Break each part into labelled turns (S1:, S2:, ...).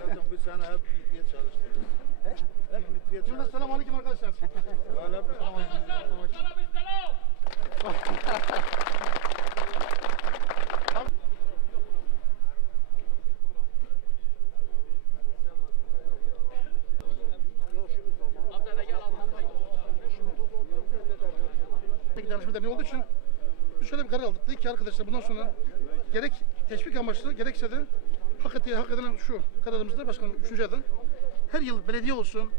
S1: Zaten biz sana hep birlikte çalıştırırız. Hep birlikte
S2: Şimdi
S1: çalıştırırız.
S2: selamun aleyküm arkadaşlar.
S1: Valla
S2: Peki danışma derneği olduğu için şöyle bir karar aldık. Dedik ki arkadaşlar bundan sonra gerek teşvik amaçlı gerekse de hak ettiği hak edilen şu kararımızda başkanım üçüncü adım. Her yıl belediye olsun,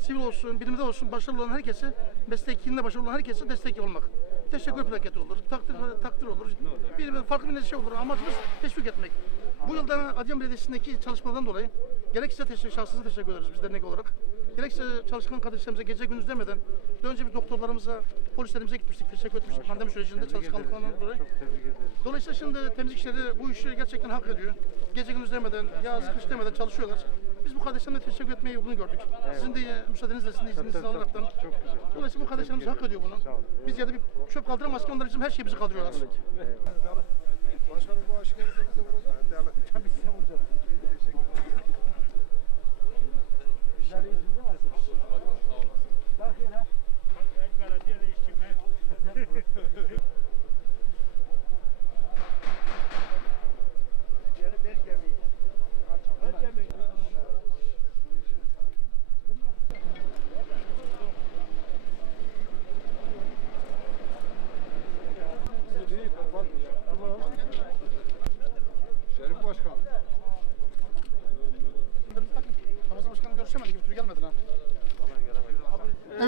S2: sivil olsun, bilimde olsun başarılı olan herkese, meslekinde başarılı olan herkese destek olmak. Teşekkür plaketi olur, takdir takdir olur. Bir, bir farklı bir şey olur. Amacımız teşvik etmek. Bu yılda Adıyaman Belediyesi'ndeki çalışmadan dolayı gerekse teşekkür, şahsınıza teşekkür ederiz biz dernek olarak. Gerekse çalışkan kardeşlerimize gece gündüz demeden önce bir doktorlarımıza, polislerimize gitmiştik, teşekkür etmiştik pandemi sürecinde çalışkanlıklarından dolayı. Dolayısıyla şimdi temizlik işleri bu işi gerçekten hak ediyor. Gece gündüz demeden, yaz kış demeden çalışıyorlar. Biz bu kardeşlerine teşekkür etmeyi uygun gördük. Sizin de e, müsaadenizle, sizin de izninizi
S3: tabii,
S2: alaraktan.
S3: Çok güzel. çok
S2: Dolayısıyla bu kardeşlerimiz hak ediyor bunu. Biz ya da bir çöp kaldıramaz ki onlar bizim her şeyimizi kaldırıyorlar.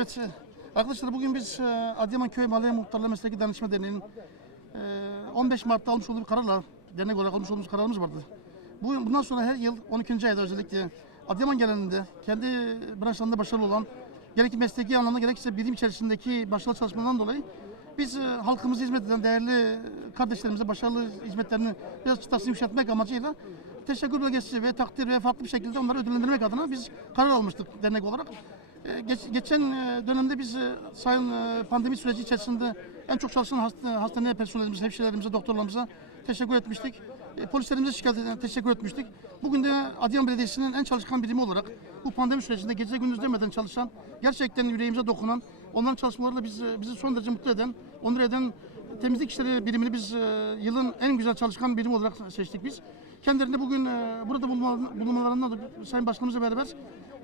S2: Evet, e, arkadaşlar bugün biz e, Adıyaman Köy Mahalle Muhtarlığı Mesleki Danışma Derneği'nin e, 15 Mart'ta almış olduğu bir kararla, dernek olarak almış olduğumuz kararımız vardı. Bu, bundan sonra her yıl 12. ayda özellikle Adıyaman genelinde kendi branşlarında başarılı olan gerek mesleki anlamda gerekse bilim içerisindeki başarılı çalışmalarından dolayı biz e, halkımıza hizmet eden değerli kardeşlerimize başarılı hizmetlerini biraz çıtasını yükseltmek amacıyla teşekkür belgesi ve takdir ve farklı bir şekilde onları ödüllendirmek adına biz karar almıştık dernek olarak. Ee, geç- geçen e, dönemde biz e, sayın e, pandemi süreci içerisinde en çok çalışan hasta, hastane personelimize, hemşirelerimize, doktorlarımıza teşekkür etmiştik. E, polislerimize şikayet eden teşekkür etmiştik. Bugün de Adıyaman Belediyesi'nin en çalışkan birimi olarak bu pandemi sürecinde gece gündüz demeden çalışan, gerçekten yüreğimize dokunan, onların çalışmalarıyla bizi, bizi son derece mutlu eden, onur eden temizlik işleri birimini biz e, yılın en güzel çalışkan birimi olarak seçtik biz. Kendilerini bugün e, burada bulunma- bulunmalarından da Sayın Başkanımızla beraber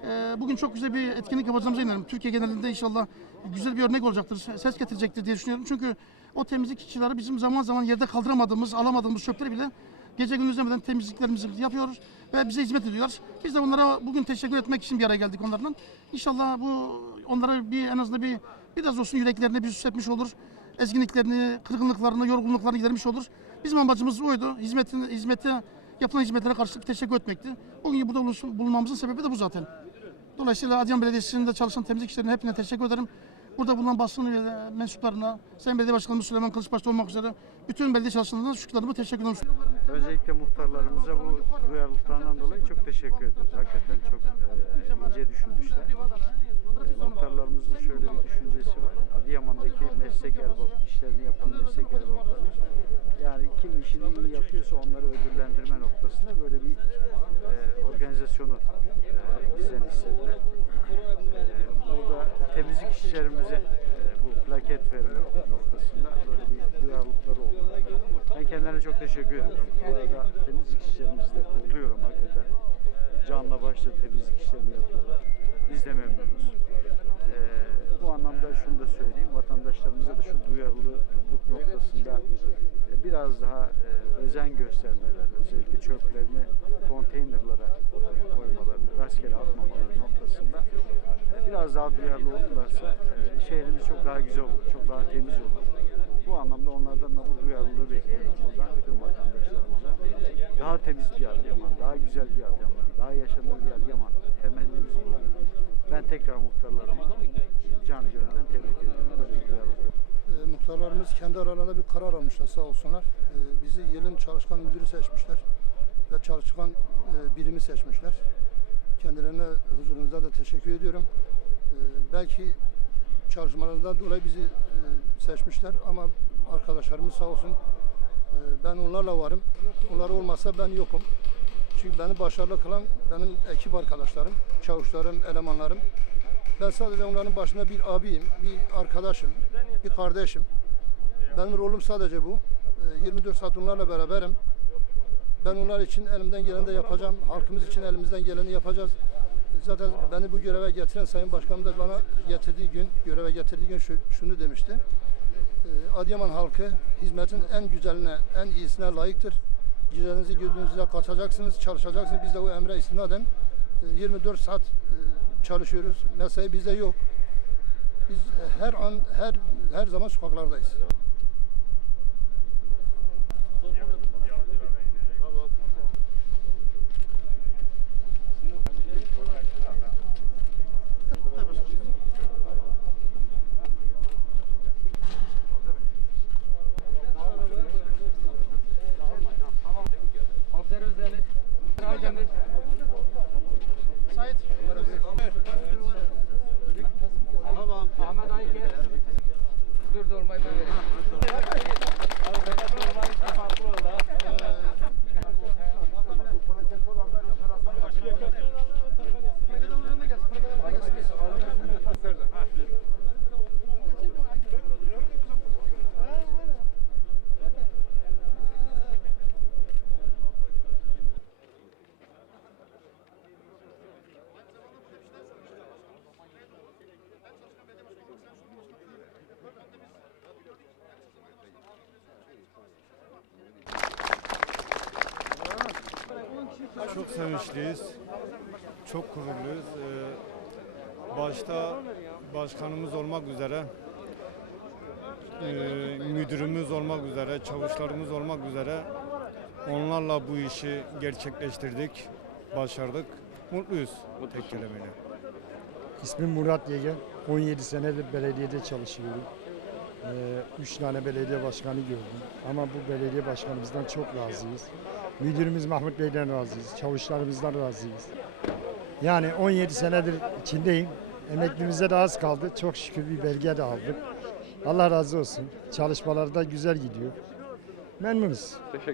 S2: e, bugün çok güzel bir etkinlik yapacağımıza inanıyorum. Türkiye genelinde inşallah güzel bir örnek olacaktır, ses getirecektir diye düşünüyorum. Çünkü o temizlik işçileri bizim zaman zaman yerde kaldıramadığımız, alamadığımız çöpleri bile gece gündüz demeden temizliklerimizi yapıyoruz ve bize hizmet ediyorlar. Biz de onlara bugün teşekkür etmek için bir araya geldik onlarla. İnşallah bu onlara bir en azından bir biraz olsun yüreklerine bir süs etmiş olur. Ezginliklerini, kırgınlıklarını, yorgunluklarını gidermiş olur. Bizim amacımız oydu. Hizmetin, hizmete, yapılan hizmetlere karşılık teşekkür etmekti. Bugün burada bulunmamızın sebebi de bu zaten. Dolayısıyla Adıyaman Belediyesi'nde çalışan temizlik işlerine hepine teşekkür ederim. Burada bulunan basın mensuplarına, Sayın Belediye Başkanımız Süleyman Kılıç olmak üzere bütün belediye çalışanlarına şükürlerimi teşekkür ederim.
S3: Öncelikle muhtarlarımıza bu duyarlılıklarından dolayı çok teşekkür ediyoruz. Hakikaten çok e, ince düşünmüşler. E, muhtarlarımızın şöyle bir düşüncesi var. Adıyaman'daki meslek erbap işlerini yapan meslek erbapları yani kim işini iyi yapıyorsa onları ödüllendirme noktasında böyle bir e, organizasyonu e, bizden istediler. E, burada temizlik işçilerimize e, bu plaket verme noktasında böyle bir duyarlılıkları oldu. Ben kendilerine çok teşekkür ediyorum. Bu arada temizlik işçilerimizi de kutluyorum hakikaten. Canla başla temizlik işlerini yapıyorlar. Biz de memnunuz. Ee, bu anlamda şunu da söyleyeyim. Vatandaşlarımıza da şu duyarlılık noktasında e, biraz daha e, özen göstermeler, özellikle çöplerini konteynerlara e, rastgele atmamaları noktasında biraz daha duyarlı olurlarsa e, şehrimiz çok daha güzel olur, çok daha temiz olur. Bu anlamda onlardan da bu duyarlılığı bekliyorum. Buradan bütün vatandaşlarımıza daha temiz bir Adıyaman, daha güzel bir Adıyaman, daha yaşanır bir Adıyaman temennimiz bu. Ben tekrar muhtarlarıma canı gönülden tebrik ediyorum. Böyle bir.
S4: E, muhtarlarımız kendi aralarında bir karar almışlar sağ olsunlar. E, bizi yılın çalışkan müdürü seçmişler ve çalışkan e, birimi seçmişler. Kendilerine huzurunuzda da teşekkür ediyorum. E, belki çalışmalarından dolayı bizi e, seçmişler ama arkadaşlarımız sağ olsun e, ben onlarla varım. Onlar olmasa ben yokum. Çünkü beni başarılı kılan benim ekip arkadaşlarım, çavuşlarım, elemanlarım. Ben sadece onların başında bir abiyim, bir arkadaşım, bir kardeşim. Benim rolüm sadece bu. Ee, 24 saat onlarla beraberim. Ben onlar için elimden geleni de yapacağım. Halkımız için elimizden geleni yapacağız. Zaten beni bu göreve getiren Sayın Başkanım da bana getirdiği gün, göreve getirdiği gün şu- şunu demişti. Ee, Adıyaman halkı hizmetin en güzeline, en iyisine layıktır. Gecenizi gündüzünüze katacaksınız, çalışacaksınız. Biz de o emre istinaden e, 24 saat e, çalışıyoruz. Mesai bizde yok. Biz e, her an, her her zaman sokaklardayız.
S5: Çok sevinçliyiz. Çok gururluyuz. Ee, başta başkanımız olmak üzere, e, müdürümüz olmak üzere, çavuşlarımız olmak üzere onlarla bu işi gerçekleştirdik, başardık. Mutluyuz tek kelimeyle.
S6: İsmim Murat Yegen. 17 senedir belediyede çalışıyorum. 3 tane belediye başkanı gördüm. Ama bu belediye başkanımızdan çok razıyız. Müdürümüz Mahmut Bey'den razıyız. Çavuşlarımızdan razıyız. Yani 17 senedir içindeyim. Emeklimize de az kaldı. Çok şükür bir belge de aldık. Allah razı olsun. Çalışmalar da güzel gidiyor. Memnunuz.
S7: Teşekkür